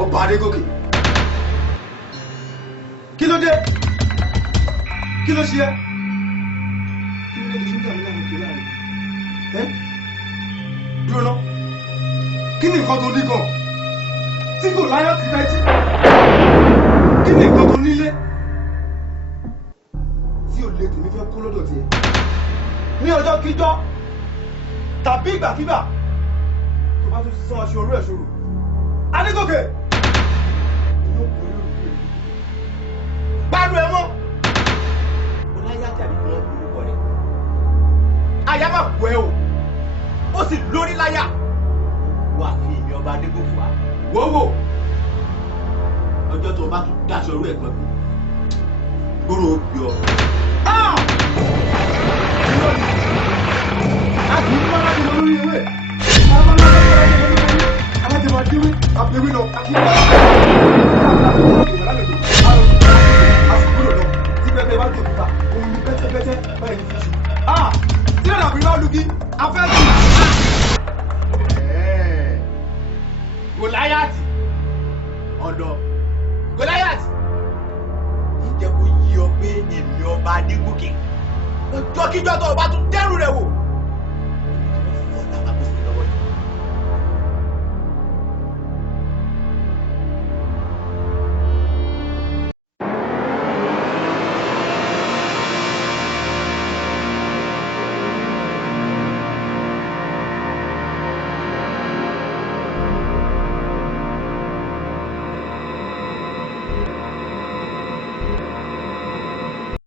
ọba Adégòkè kí ló dé kí ló ṣe ẹ́ kí ló dé tó ṣe ń tàbí láàrin ìpínlẹ̀ rẹ̀ dúró ná kí ni nǹkan tó ní gan tí kò láyọ̀ ti fẹ́ jí kí ni nǹkan tó nílé tí ò lè tèmi fẹ́ kó lọ́dọ̀ tiẹ̀ ní ọjọ́ kíjọ́ tàbí ìgbàkígbà tó bá tún sọ aṣọ orú ẹ̀ ṣòro Adégòkè yóò kó lórí rẹ̀ gbádùn ẹ̀ mọ́ ọláyà tàbí kí wọ́n orúkọ rẹ̀ àyà máa pọ̀ ẹ́ o ó sì lórí láyà wà fi ìmì ọba Adégòkè wá wọ́wọ́ ọjọ́ tó o bá tún dáṣọ orú ẹ̀ pẹ́ kú gbóró gbé ọ. Àti ìlú wọn láti lọ lórí ewé. Àwọn ọmọ ọlọ́dún ọ̀rẹ́ ìlú wọn ní alájẹmọ adéwé àbẹ̀wé lọ àti ìlú wọn. Àsìkò lọ tí pẹpẹ bá tó kúta, òun ní pẹ́tẹ́pẹ́tẹ́ báyìí ní fíṣù. Tí ọ̀nà àbí náà lùgí, afẹ́ jù. Gòláyàtì ọ̀dọ̀ Gòláyàtì ìjẹ́ kó yí ọ pé èmi ọba Adégòkè ọjọ́ kíjọ́ tó o bá tún dẹ́rù rẹ̀ wò.